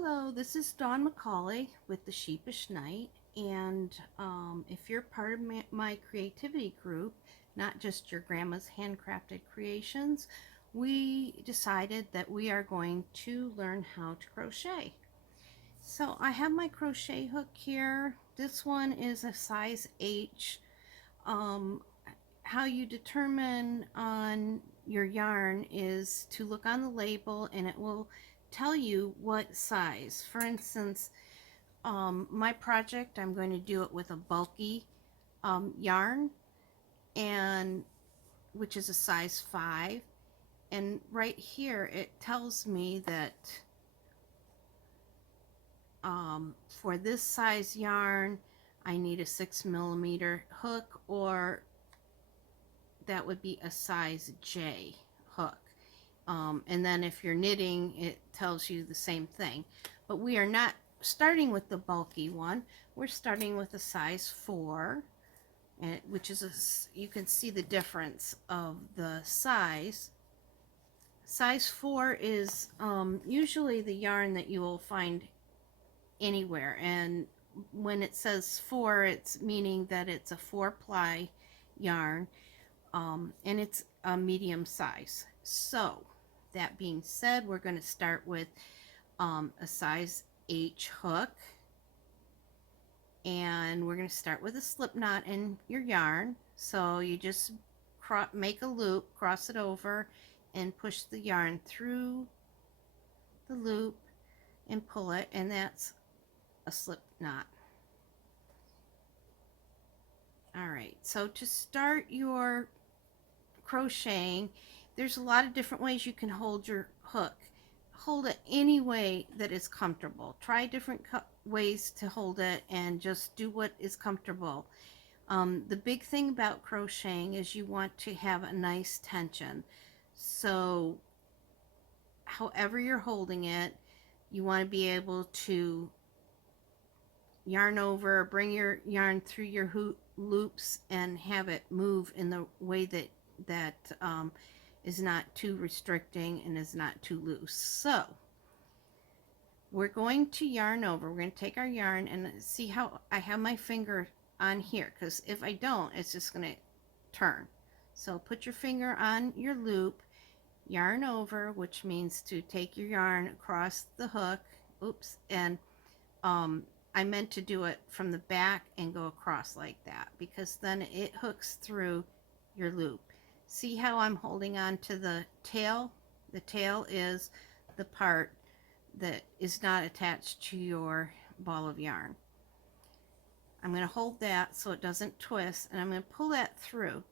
Hello, this is Dawn McCauley with the Sheepish Knight, and if you're part of my creativity group, not just your grandma's handcrafted creations, we decided that we are going to learn how to crochet. So I have my crochet hook here. This one is a size H. Um, how you determine on your yarn is to look on the label and it will tell you what size. For instance, my project, I'm going to do it with a bulky yarn, and which is a size 5, and right here it tells me that for this size yarn I need a 6mm hook, or that would be a size J hook. And then if you're knitting, it tells you the same thing. But we are not starting with the bulky one. We're starting with a size 4, and which is you can see the difference of the size. Size 4 is usually the yarn that you will find anywhere, and when it says 4, it's meaning that it's a 4-ply yarn, and it's a medium size. So that being said, we're going to start with a size H hook, and we're going to start with a slip knot in your yarn. So you just make a loop, cross it over, and push the yarn through the loop and pull it, and that's a slip knot. All right, so to start your crocheting, there's a lot of different ways you can hold your hook. Hold it any way that is comfortable. Try different ways to hold it and just do what is comfortable. The big thing about crocheting is you want to have a nice tension. So however you're holding it, you want to be able to yarn over, bring your yarn through your loops and have it move in the way that is not too restricting and is not too loose. So we're going to yarn over. We're going to take our yarn and see how I have my finger on here, because if I don't, it's just going to turn. So put your finger on your loop, yarn over, which means to take your yarn across the hook. Oops, and I meant to do it from the back and go across like that, because then it hooks through your loop. See how I'm holding on to the tail? The tail is the part that is not attached to your ball of yarn. I'm going to hold that so it doesn't twist, and I'm going to pull that through.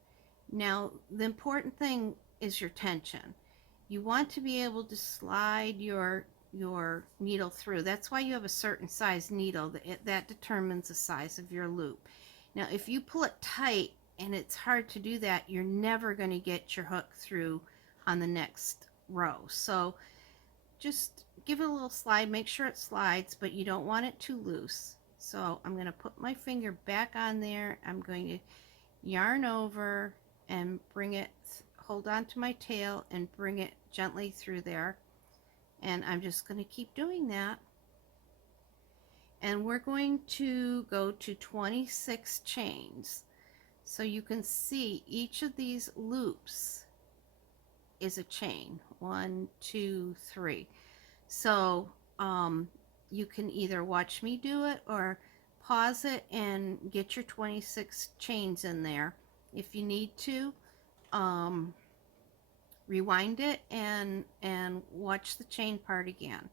Now, the important thing is your tension. You want to be able to slide your needle through. That's why you have a certain size needle. That determines the size of your loop. Now, if you pull it tight and it's hard to do that, you're never going to get your hook through on the next row. So just give it a little slide, make sure it slides, but you don't want it too loose. So I'm going to put my finger back on there. I'm going to yarn over and bring it, hold on to my tail and bring it gently through there. And I'm just going to keep doing that. And we're going to go to 26 chains. So you can see each of these loops is a chain. 1, 2, 3. So you can either watch me do it or pause it and get your 26 chains in there. If you need to, rewind it and watch the chain part again.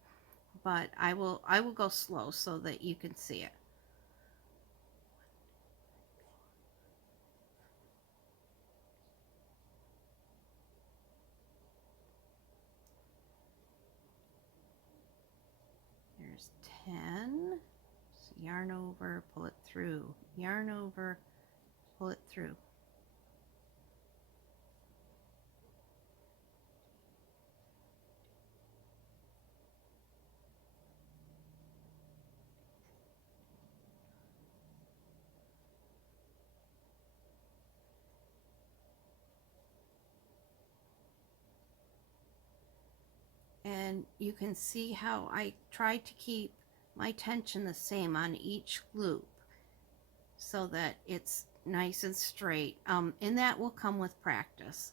But I will go slow so that you can see it. There's 10. So yarn over, pull it through. Yarn over, pull it through. And and you can see how I try to keep my tension the same on each loop so that it's nice and straight, and that will come with practice.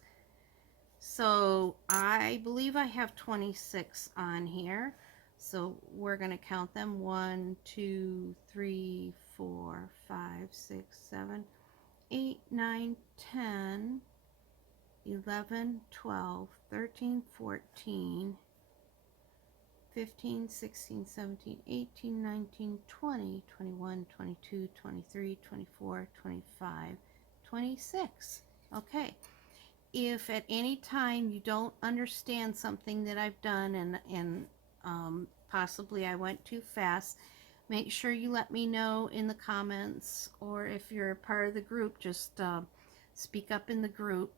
So I believe I have 26 on here, so we're going to count them: 1, 2, 3, 4, 5, 6, 7, 8, 9, 10, 11, 12, 13, 14, 15, 16, 17, 18, 19, 20, 21, 22, 23, 24, 25, 26. Okay. If at any time you don't understand something that I've done and possibly I went too fast, make sure you let me know in the comments, or if you're a part of the group, just speak up in the group.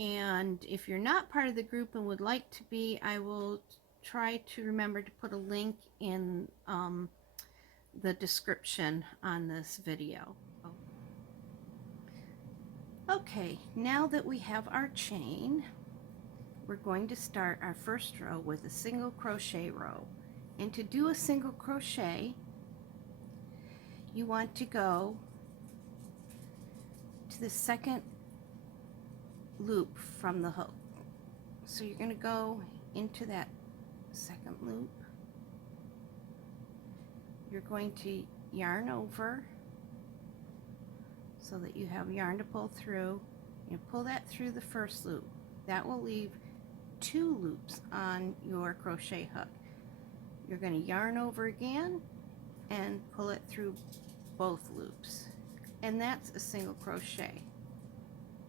And if you're not part of the group and would like to be, I will try to remember to put a link in the description on this video. Okay, now that we have our chain, we're going to start our first row with a single crochet row. And to do a single crochet, you want to go to the second loop from the hook. So you're going to go into that second loop. You're going to yarn over so that you have yarn to pull through. You pull that through the first loop. That will leave 2 loops on your crochet hook. You're going to yarn over again and pull it through both loops, and that's a single crochet.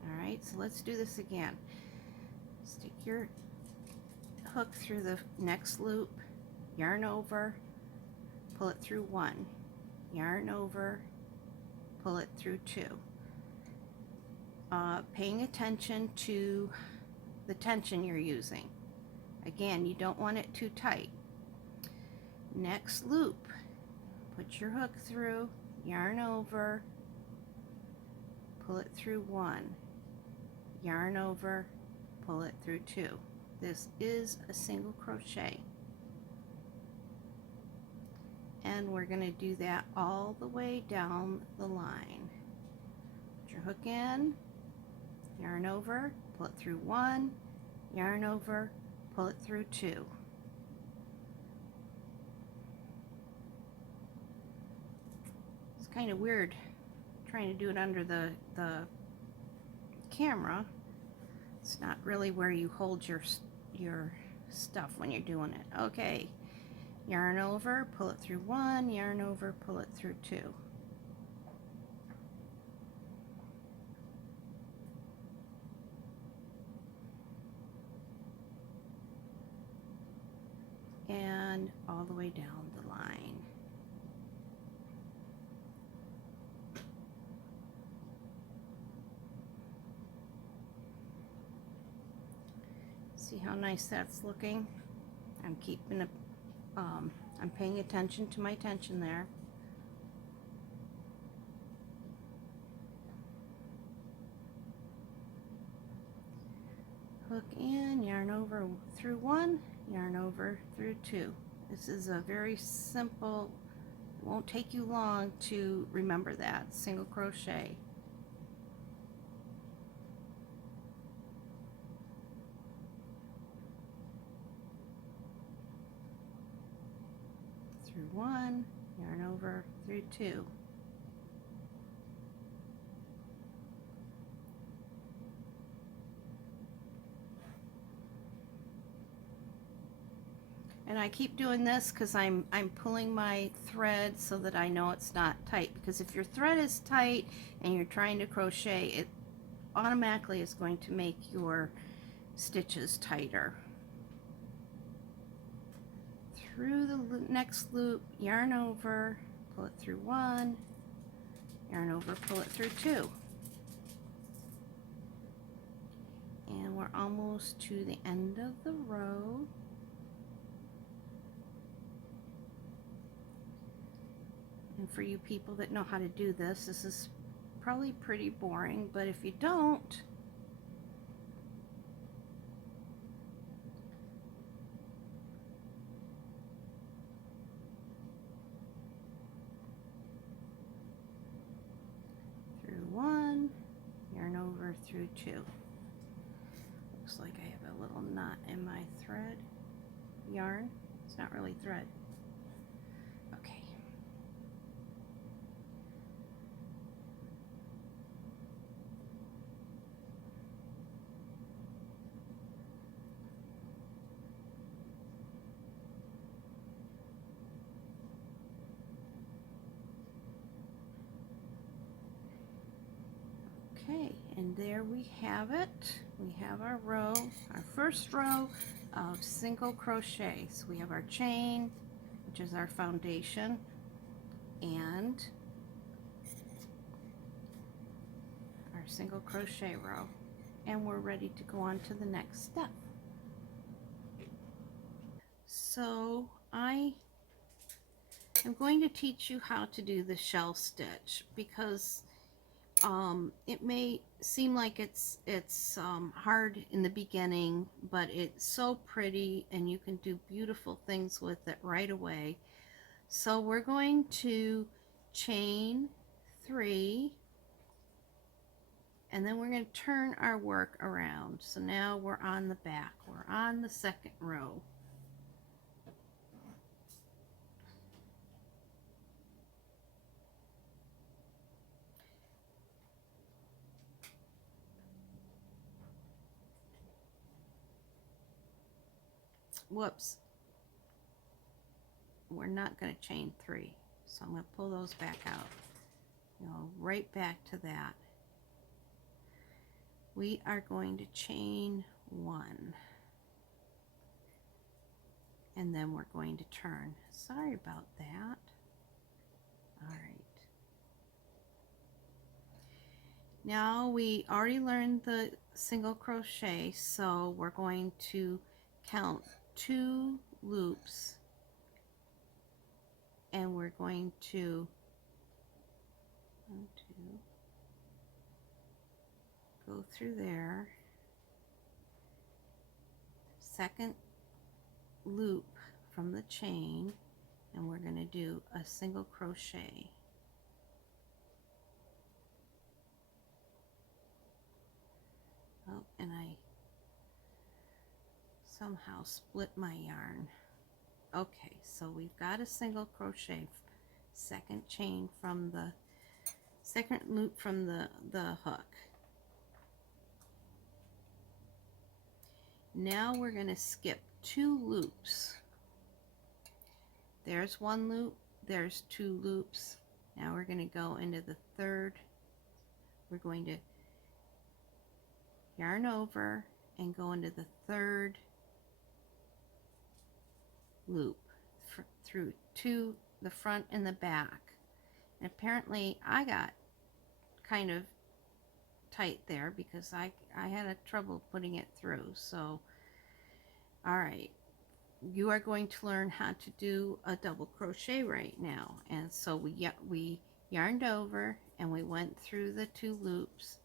All right, so let's do this again. Stick your hook through the next loop, yarn over, pull it through 1, yarn over, pull it through 2. Paying attention to the tension you're using. Again, you don't want it too tight. Next loop, put your hook through, yarn over, pull it through 1, yarn over, pull it through 2. This is a single crochet, and we're going to do that all the way down the line. Put your hook in, yarn over, pull it through 1, yarn over, pull it through 2. It's kind of weird trying to do it under the camera. It's not really where you hold your stuff when you're doing it. Okay, yarn over, pull it through 1, yarn over, pull it through 2. And all the way down the line. See how nice that's looking? I'm keeping I'm paying attention to my tension there. Hook in, yarn over through 1, yarn over through 2. This is a very simple, it won't take you long to remember that, single crochet. Through 1, yarn over through 2. And I keep doing this because I'm pulling my thread so that I know it's not tight, because if your thread is tight and you're trying to crochet, it automatically is going to make your stitches tighter. Through the next loop, yarn over, pull it through 1, yarn over, pull it through 2. And we're almost to the end of the row. And for you people that know how to do this, this is probably pretty boring, but if you don't, 2. Looks like I have a little knot in my thread yarn. It's not really thread. Okay. Okay, and there we have it. We have our row, our first row of single crochet. So we have our chain, which is our foundation, and our single crochet row. And we're ready to go on to the next step. So I am going to teach you how to do the shell stitch, because it may seem like it's hard in the beginning, but it's so pretty and you can do beautiful things with it right away. So we're going to chain 3, and then we're going to turn our work around. So now we're on the back, we're on the second row. Whoops, we're not going to chain 3, so I'm going to pull those back out. Go right back to that. We are going to chain 1, and then we're going to turn. Sorry about that. All right. Now we already learned the single crochet, so we're going to count 2 loops, and we're going to 1, 2, go through there, second loop from the chain, and we're going to do a single crochet. Oh, and I somehow split my yarn. Okay, so we've got a single crochet, second chain from the second loop from the hook. Now we're going to skip 2 loops. There's 1 loop, there's 2 loops. Now we're going to go into the third. We're going to yarn over and go into the third loop through the front and the back. And apparently I got kind of tight there because I had a trouble putting it through. So all right, you are going to learn how to do a double crochet right now. And so we yarned over and we went through the 2 loops,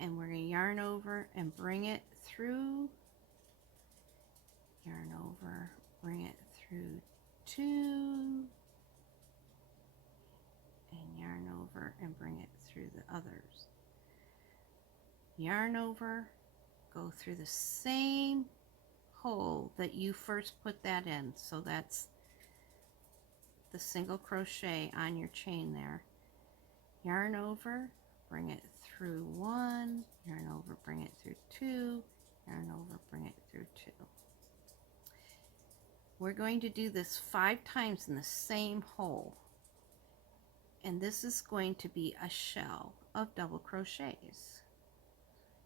and we're going to yarn over and bring it through, yarn over, bring it through 2, and yarn over and bring it through the others. Yarn over, go through the same hole that you first put that in. So that's the single crochet on your chain there. Yarn over, bring it through 1, yarn over, bring it through 2, yarn over, bring it through 2. We're going to do this 5 times in the same hole, and this is going to be a shell of double crochets.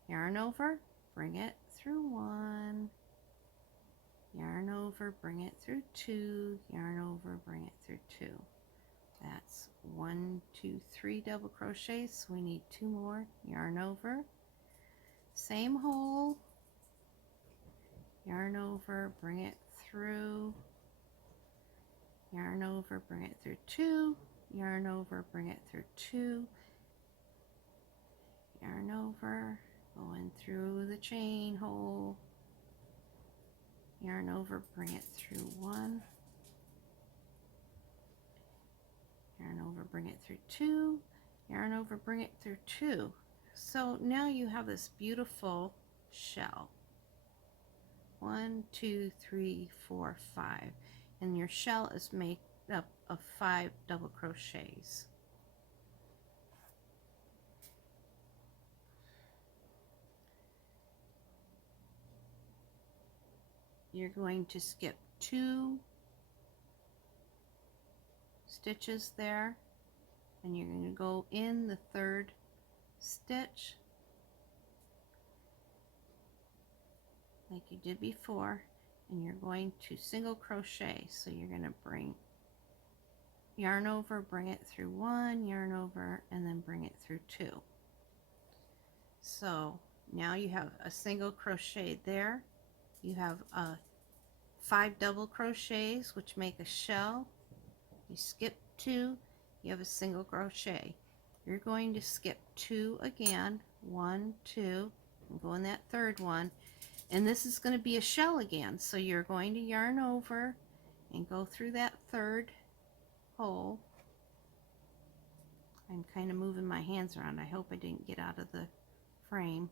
Yarn over, bring it through 1, yarn over, bring it through 2, yarn over, bring it through 2. That's 1, 2, 3 double crochets. We need 2 more. Yarn over, same hole, yarn over, bring it through, yarn over, bring it through 2, yarn over, bring it through 2, yarn over, going through the chain hole, yarn over, bring it through 1, yarn over, bring it through 2, yarn over, bring it through 2. So now you have this beautiful shell. 1, 2, 3, 4, 5, and your shell is made up of 5 double crochets. You're going to skip 2 stitches there, and you're going to go in the 3rd stitch like you did before, and you're going to single crochet. So you're going to bring yarn over, bring it through 1, yarn over, and then bring it through 2. So now you have a single crochet there. You have 5 double crochets, which make a shell. You skip 2, you have a single crochet. You're going to skip 2 again, 1, 2, and go in that 3rd one, and this is going to be a shell again. So you're going to yarn over and go through that 3rd hole. I'm kind of moving my hands around. I hope I didn't get out of the frame.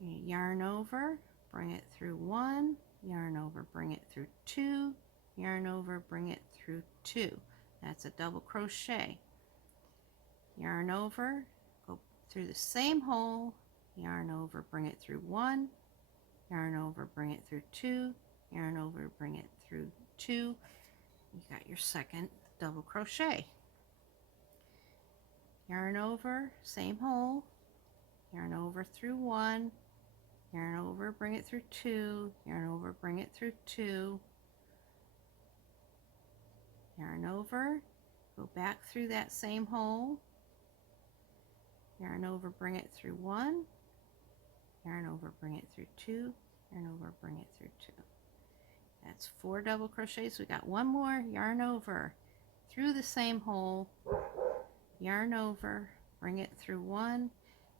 You yarn over, bring it through 1, yarn over, bring it through 2, yarn over, bring it through 2. That's a double crochet. Yarn over, go through the same hole, yarn over, bring it through 1, yarn over, bring it through 2, yarn over, bring it through 2. You got your 2nd double crochet. Yarn over, same hole, yarn over through 1, yarn over, bring it through 2, yarn over, bring it through 2, yarn over, go back through that same hole, yarn over, bring it through 1, yarn over, bring it through 2, yarn over, bring it through 2. That's 4 double crochets. We got one more. Yarn over through the same hole, yarn over, bring it through 1,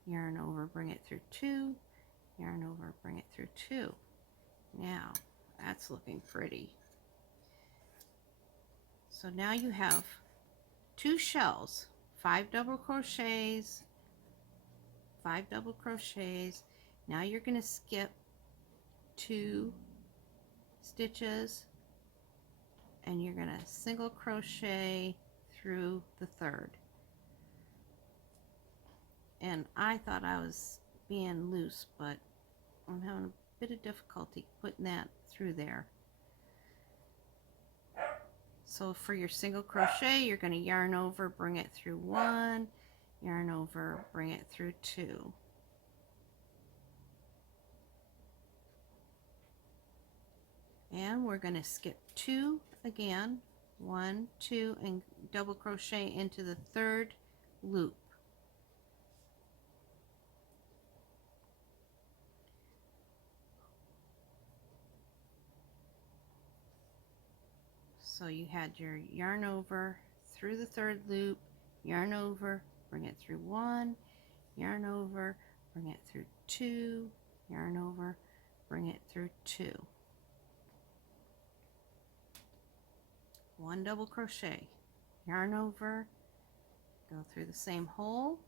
yarn over, bring it through 2, yarn over, bring it through 2. Now that's looking pretty. So now you have 2 shells, 5 double crochets, 5 double crochets. Now you're going to skip 2 stitches, and you're going to single crochet through the 3rd. And I thought I was being loose, but I'm having a bit of difficulty putting that through there. So for your single crochet, you're going to yarn over, bring it through 1, yarn over, bring it through 2. And we're going to skip 2 again, 1, 2, and double crochet into the 3rd loop. So you had your yarn over through the 3rd loop, yarn over, bring it through 1, yarn over, bring it through 2, yarn over, bring it through 2. 1 double crochet, yarn over, go through the same hole,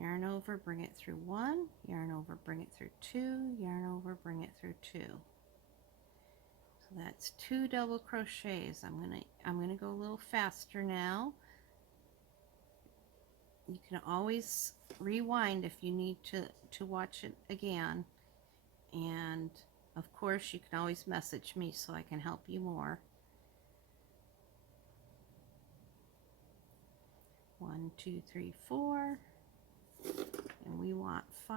yarn over, bring it through 1, yarn over, bring it through 2, yarn over, bring it through 2. So that's 2 double crochets. I'm gonna go a little faster now. You can always rewind if you need to watch it again, and of course you can always message me so I can help you more. 1, 2, 3, 4. And we want 5.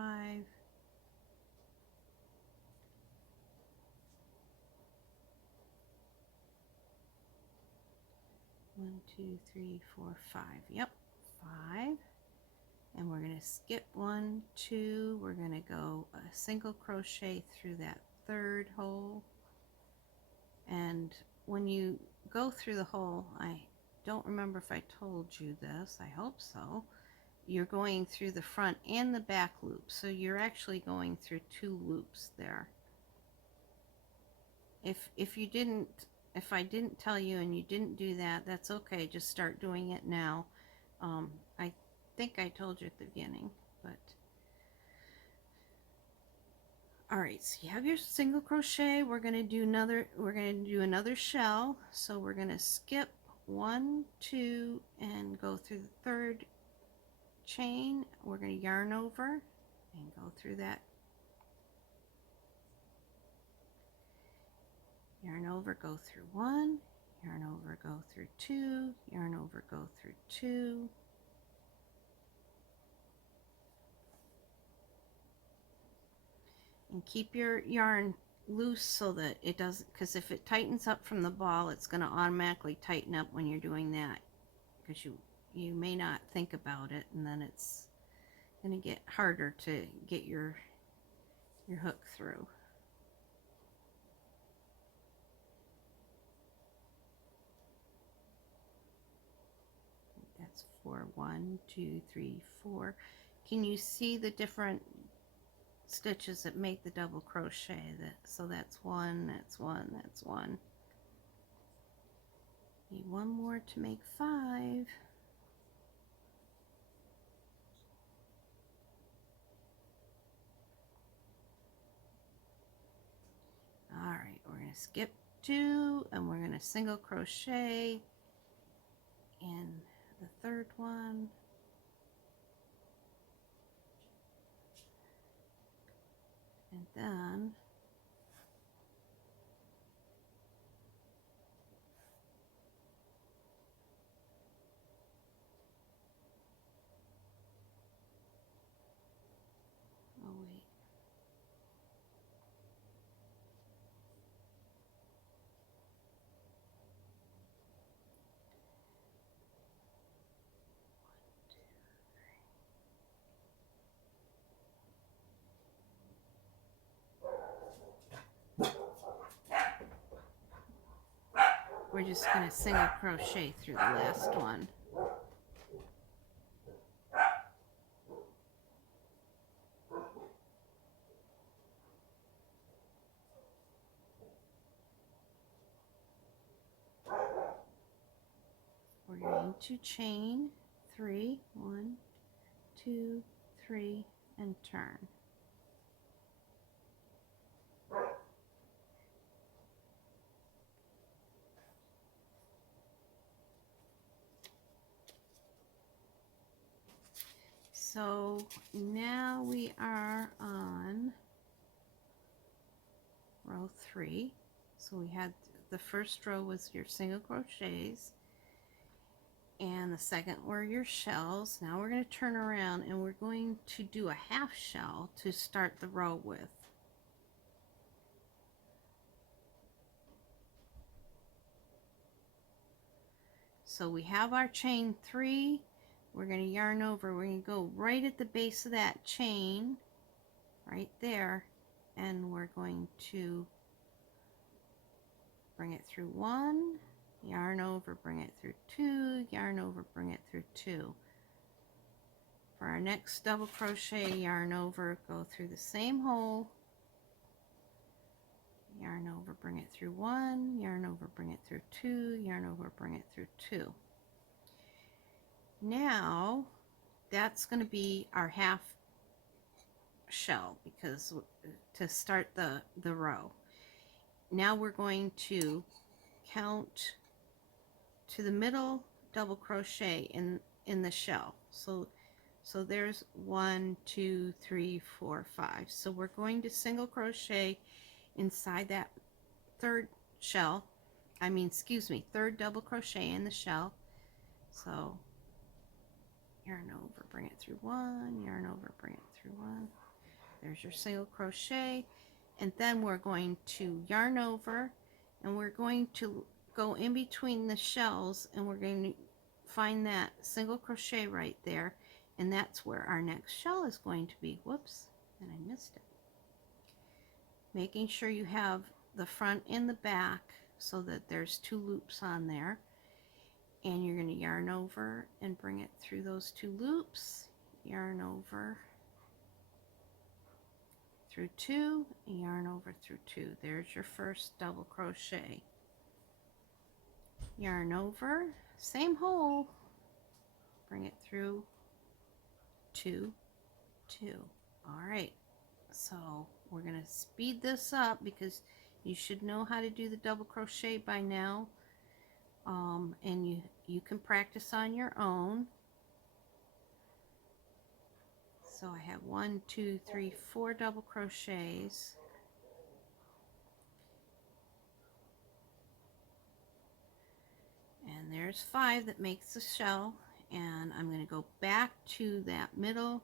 1, 2, 3, 4, 5. Yep, 5. And we're going to skip 1, 2. We're going to go a single crochet through that 3rd hole. And when you go through the hole, I don't remember if I told you this, I hope so, you're going through the front and the back loop, so you're actually going through 2 loops there. If you didn't if I didn't tell you and you didn't do that, that's okay. Just start doing it now. I think I told you at the beginning, but all right, so you have your single crochet. We're going to do another shell. So we're going to skip 1, 2 and go through the third chain. We're going to yarn over and go through that. Yarn over, go through 1, yarn over, go through 2, yarn over, go through 2. And keep your yarn loose so that it doesn't, because if it tightens up from the ball, it's going to automatically tighten up when you're doing that, because you may not think about it, and then it's going to get harder to get your hook through. That's 4. 1, 2, 3, 4. Can you see the different stitches that make the double crochet? So that's 1, that's 1, that's 1. Need 1 more to make 5. All right, we're going to skip 2 and we're going to single crochet in the third one. And then oh wait. We're just going to single crochet through the last one. We're going to chain 3, 1, 2, 3, and turn. So now we are on row 3. So we had the first row was your single crochets, and the second were your shells. Now we're going to turn around and we're going to do a half shell to start the row with. So we have our chain 3. We're going to yarn over. We're going to go right at the base of that chain, right there, and we're going to bring it through 1, yarn over, bring it through 2, yarn over, bring it through 2. For our next double crochet, yarn over, go through the same hole, yarn over, bring it through 1, yarn over, bring it through 2, yarn over, bring it through 2. Now that's going to be our half shell, because to start the row. Now we're going to count to the middle double crochet in the shell. So there's 1, 2, 3, 4, 5. So we're going to single crochet inside that third double crochet in the shell. So yarn over, bring it through 1, yarn over, bring it through 1. There's your single crochet, and then we're going to yarn over, and we're going to go in between the shells, and we're going to find that single crochet right there, and that's where our next shell is going to be. Whoops, and I missed it. Making sure you have the front and the back so that there's 2 loops on there. And you're going to yarn over and bring it through those 2 loops, yarn over through 2, yarn over through 2. There's your first double crochet. yarn over, same hole, bring it through 2, 2. All right, so we're going to speed this up because you should know how to do the double crochet by now, and you can practice on your own. So I have 1, 2, 3, 4 double crochets. And there's 5 that makes the shell, and I'm going to go back to that middle of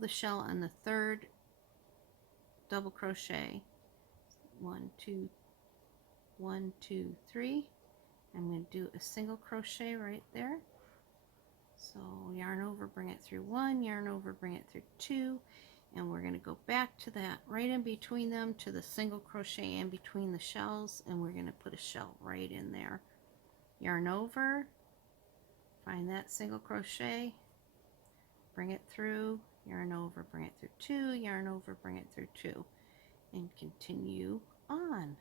the shell on the 3rd double crochet. 1, 2, 1, 2, 3. I'm going to do a single crochet right there. So yarn over, bring it through 1, yarn over, bring it through 2, and we're going to go back to that right in between them to the single crochet in between the shells, and we're going to put a shell right in there. Yarn over, find that single crochet, bring it through, yarn over, bring it through 2, yarn over, bring it through 2, and continue on.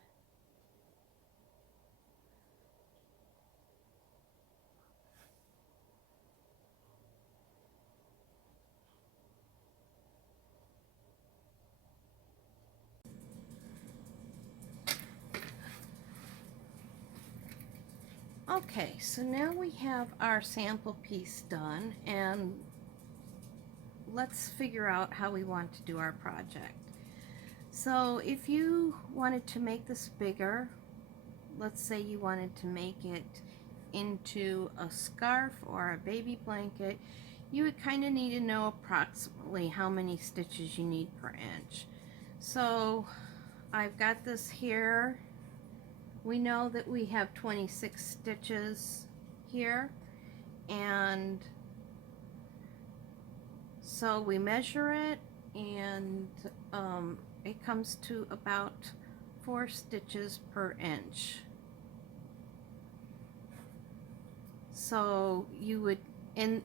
Okay, so now we have our sample piece done, and let's figure out how we want to do our project. So if you wanted to make this bigger, let's say you wanted to make it into a scarf or a baby blanket, you would kind of need to know approximately how many stitches you need per inch. So I've got this here. We know that we have 26 stitches here, and so we measure it, and it comes to about 4 stitches per inch. So you would, and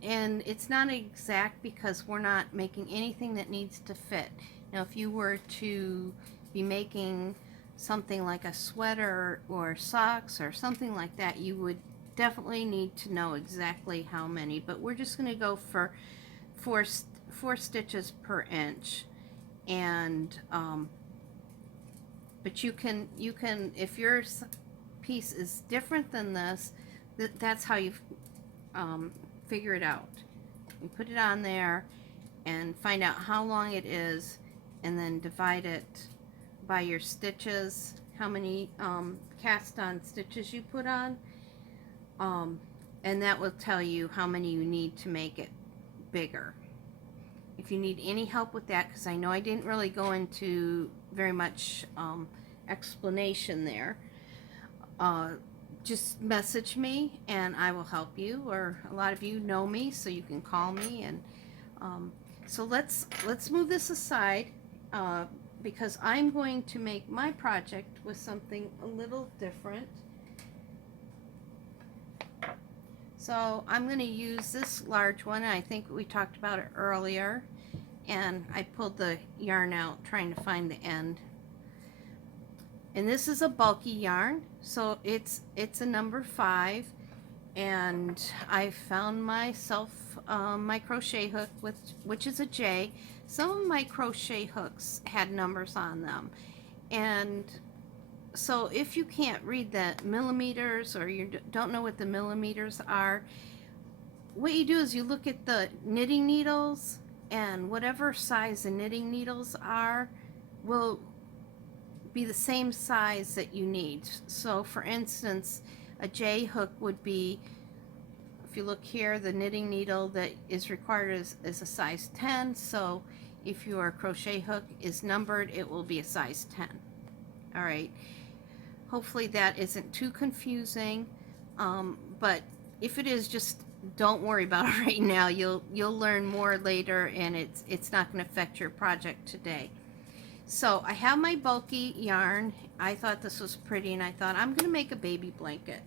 it's not exact because we're not making anything that needs to fit. Now if you were to be making something like a sweater or socks or something like that, you would definitely need to know exactly how many, but we're just going to go for 4 stitches per inch. And but you can if your piece is different than this, that's how you figure it out. You put it on there and find out how long it is, and then divide it by your stitches, how many cast on stitches you put on, and that will tell you how many you need to make it bigger. If you need any help with that, because I know I didn't really go into very much explanation there, just message me and I will help you, or a lot of you know me, so you can call me. And so let's move this aside, because I'm going to make my project with something a little different. So I'm going to use this large one, and I think we talked about it earlier, and I pulled the yarn out trying to find the end. And this is a bulky yarn, so it's a number 5, and I found myself my crochet hook, which is a J. Some of my crochet hooks had numbers on them, and so if you can't read the millimeters, or you don't know what the millimeters are, what you do is you look at the knitting needles, and whatever size the knitting needles are will be the same size that you need. So for instance, a J hook would be, if you look here, the knitting needle that is required is a size 10. So if your crochet hook is numbered, it will be a size 10. All right. Hopefully that isn't too confusing, but if it is, just don't worry about it right now. You'll learn more later, and it's not going to affect your project today. So I have my bulky yarn. I thought this was pretty, and I thought I'm going to make a baby blanket.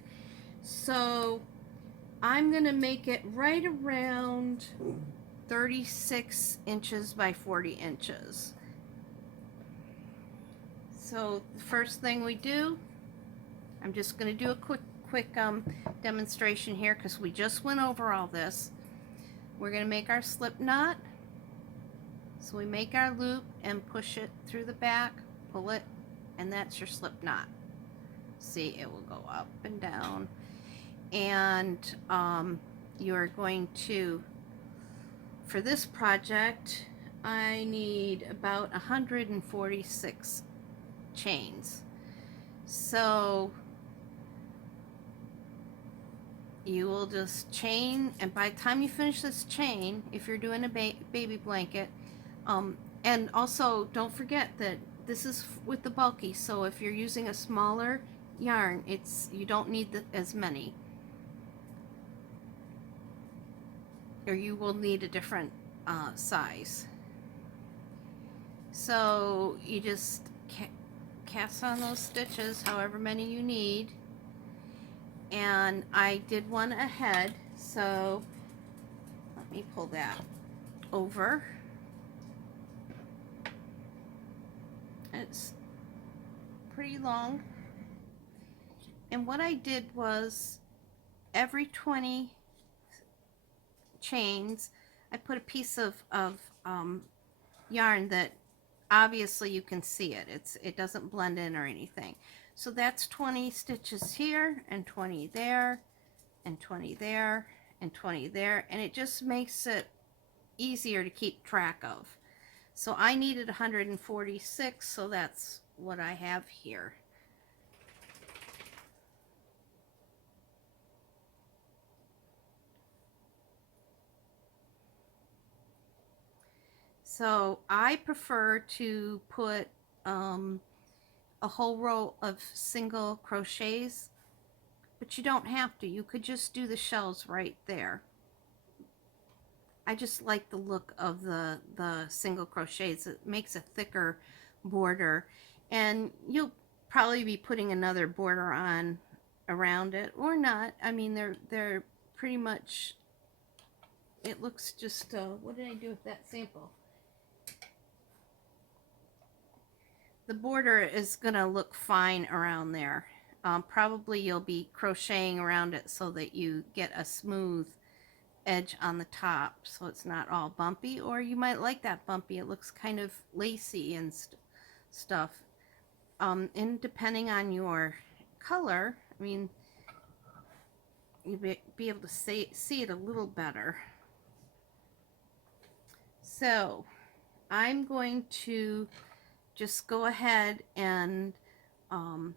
So I'm going to make it right around 36 inches by 40 inches. So the first thing we do I'm just going to do a quick demonstration here because we just went over all this. We're going to make our slip knot. So we make our loop and push it through the back, pull it, and that's your slip knot. See, it will go up and down. And you're going to, for this project, I need about 146 chains. So you will just chain, and by the time you finish this chain, if you're doing a baby blanket, and also don't forget that this is with the bulky, so if you're using a smaller yarn, you don't need as many, or you will need a different size. So you just cast on those stitches, however many you need. And I did one ahead, so let me pull that over. It's pretty long. And what I did was every 20 chains, I put a piece of yarn that obviously you can see it. It doesn't blend in or anything. So that's 20 stitches here, and 20 there, and 20 there, and 20 there, and it just makes it easier to keep track of. So I needed 146, so that's what I have here. So I prefer to put a whole row of single crochets, but you don't have to. You could just do the shells right there. I just like the look of the single crochets. It makes a thicker border, and you'll probably be putting another border on around it, or not. I mean, they're pretty much, it looks just, what did I do with that sample? The border is gonna look fine around there. Probably you'll be crocheting around it so that you get a smooth edge on the top, so it's not all bumpy, or you might like that bumpy. It looks kind of lacy and stuff. And depending on your color, I mean, you'll be able to see it a little better. So I'm going to just go ahead and I'm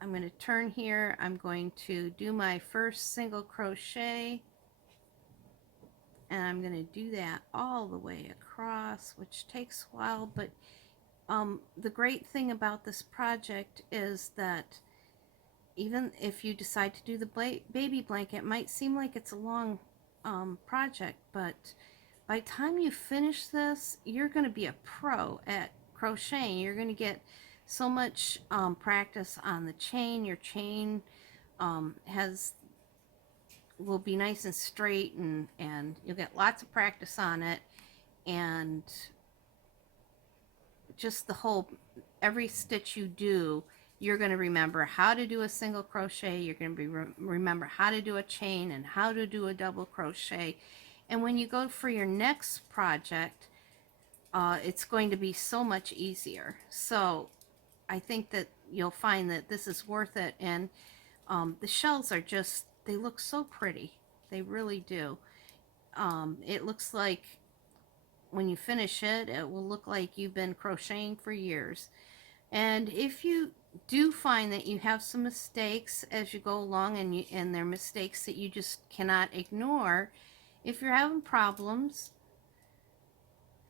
gonna turn here. I'm going to do my first single crochet, and I'm going to do that all the way across, which takes a while, but the great thing about this project is that even if you decide to do the baby blanket, it might seem like it's a long project, but by the time you finish this, you're going to be a pro at crocheting. You're going to get so much practice on the chain. Your chain will be nice and straight, and you'll get lots of practice on it, and just every stitch you do, you're going to remember how to do a single crochet. You're going to remember how to do a chain and how to do a double crochet. And when you go for your next project, it's going to be so much easier. So I think that you'll find that this is worth it. And the shells are just, they look so pretty. They really do. It looks like when you finish it, it will look like you've been crocheting for years. And if you do find that you have some mistakes as you go along, and they're mistakes that you just cannot ignore, if you're having problems,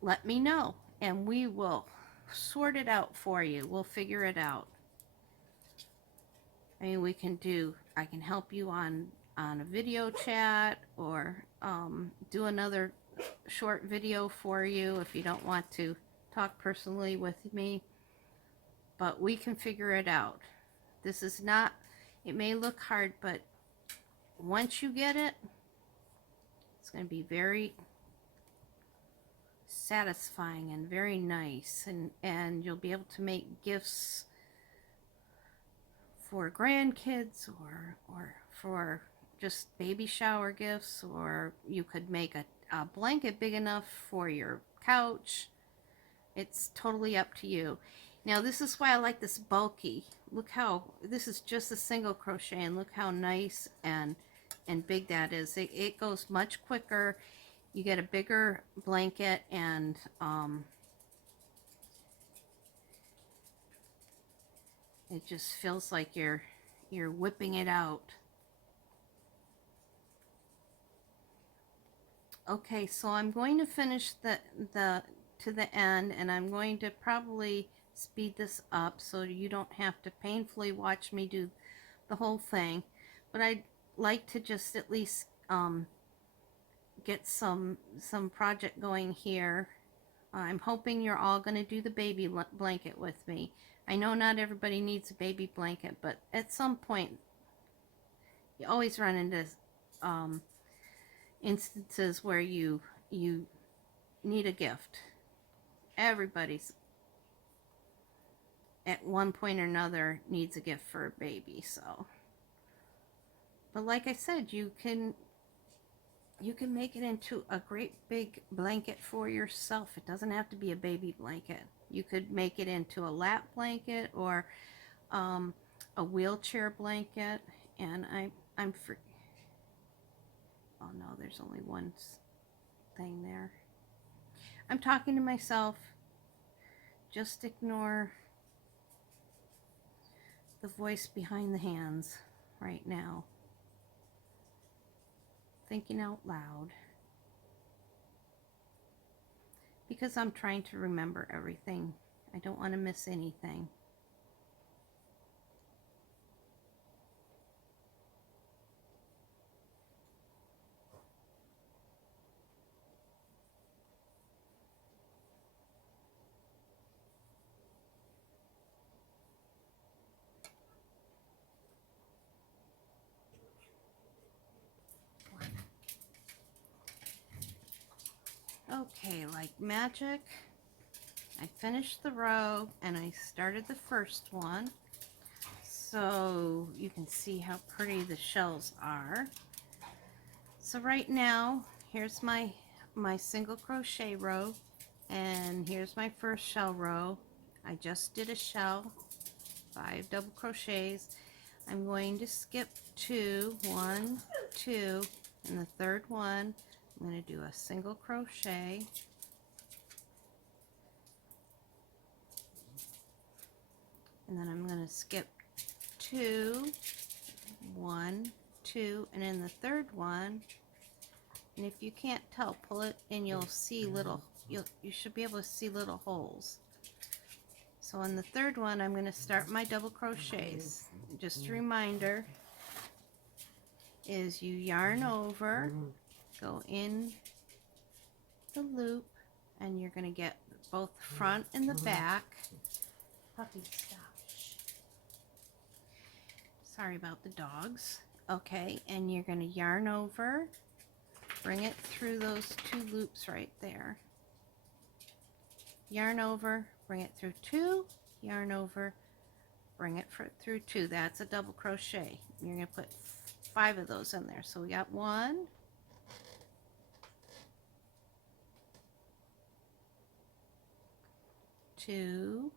let me know, and we will sort it out for you. We'll figure it out. I mean, I can help you on a video chat, or do another short video for you if you don't want to talk personally with me, but we can figure it out. This is not, it may look hard, but once you get it, it's going to be very satisfying and very nice, and you'll be able to make gifts for grandkids or for just baby shower gifts, or you could make a blanket big enough for your couch. It's totally up to you. Now this is why I like this bulky. Look how this is just a single crochet, and look how nice and big that is. It goes much quicker. You get a bigger blanket, and it just feels like you're whipping it out. Okay, so I'm going to finish the to the end, and I'm going to probably speed this up so you don't have to painfully watch me do the whole thing, but I'd like to just at least get some project going here. I'm hoping you're all going to do the baby blanket with me. I know not everybody needs a baby blanket, but at some point you always run into instances where you need a gift. Everybody's at one point or another needs a gift for a baby. So, but like I said, you can make it into a great big blanket for yourself. It doesn't have to be a baby blanket. You could make it into a lap blanket or a wheelchair blanket. And I'm free. Oh no, there's only one thing there. I'm talking to myself. Just ignore the voice behind the hands right now. Thinking out loud. Because I'm trying to remember everything. I don't want to miss anything. Okay, like magic, I finished the row and I started the first one. So you can see how pretty the shells are. So right now, here's my single crochet row, and here's my first shell row. I just did a shell, 5 double crochets. I'm going to skip 2, 1, 2, and the third one I'm going to do a single crochet, and then I'm going to skip 2, 1, 2, and in the third one, and if you can't tell, pull it and you'll see little, you should be able to see little holes. So in the third one, I'm going to start my double crochets. Just a reminder is you yarn over, go in the loop, and you're going to get both front and the back. Puppy, stop. Sorry about the dogs. Okay, and you're going to yarn over, bring it through those 2 loops right there. Yarn over, bring it through 2, yarn over, bring it through 2. That's a double crochet. You're going to put 5 of those in there. So we got 1, 2,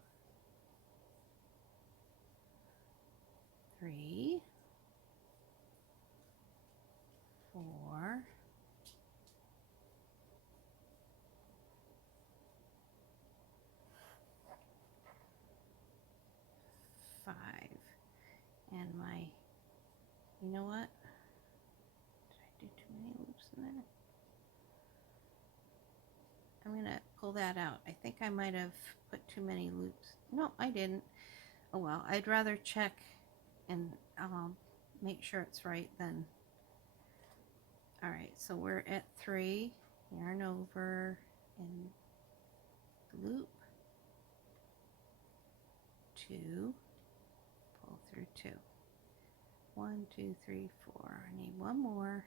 3, 4, 5, and my, you know what? Did I do too many loops in there? I'm gonna pull that out. I think I might have put too many loops. No, I didn't. Oh well, I'd rather check and make sure it's right then. All right, so we're at 3, yarn over and loop, 2, pull through 2. 1, 2, 3, 4. I need one more.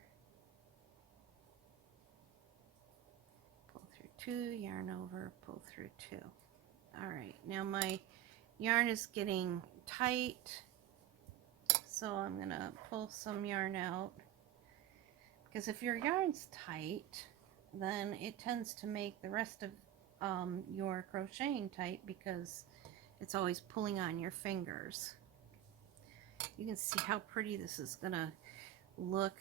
Pull through 2, yarn over, pull through 2. All right, now my yarn is getting tight. So I'm gonna pull some yarn out, because if your yarn's tight, then it tends to make the rest of your crocheting tight, because it's always pulling on your fingers. You can see how pretty this is gonna look,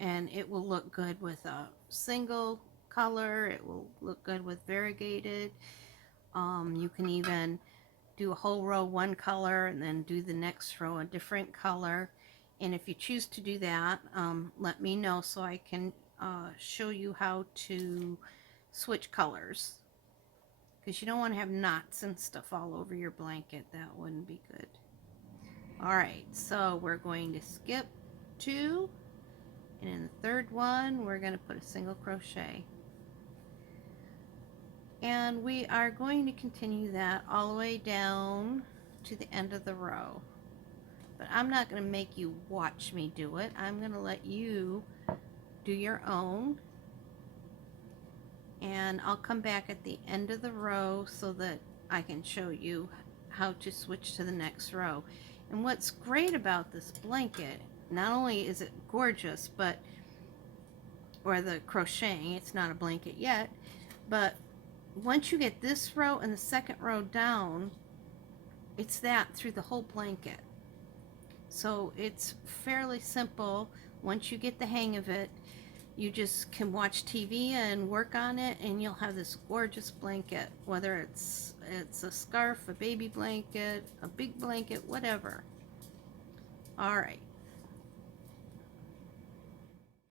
and it will look good with a single color. It will look good with variegated. You can even do a whole row one color and then do the next row a different color. And if you choose to do that, let me know so I can show you how to switch colors, because you don't want to have knots and stuff all over your blanket. That wouldn't be good. Alright, so we're going to skip 2, and in the third one we're going to put a single crochet, and we are going to continue that all the way down to the end of the row. But I'm not going to make you watch me do it. I'm going to let you do your own, and I'll come back at the end of the row so that I can show you how to switch to the next row. And what's great about this blanket, not only is it gorgeous, but, or the crocheting, it's not a blanket yet, but once you get this row and the second row down, it's that through the whole blanket. So it's fairly simple. Once you get the hang of it, you just can watch TV and work on it, and you'll have this gorgeous blanket, whether it's a scarf, a baby blanket, a big blanket, whatever. All right,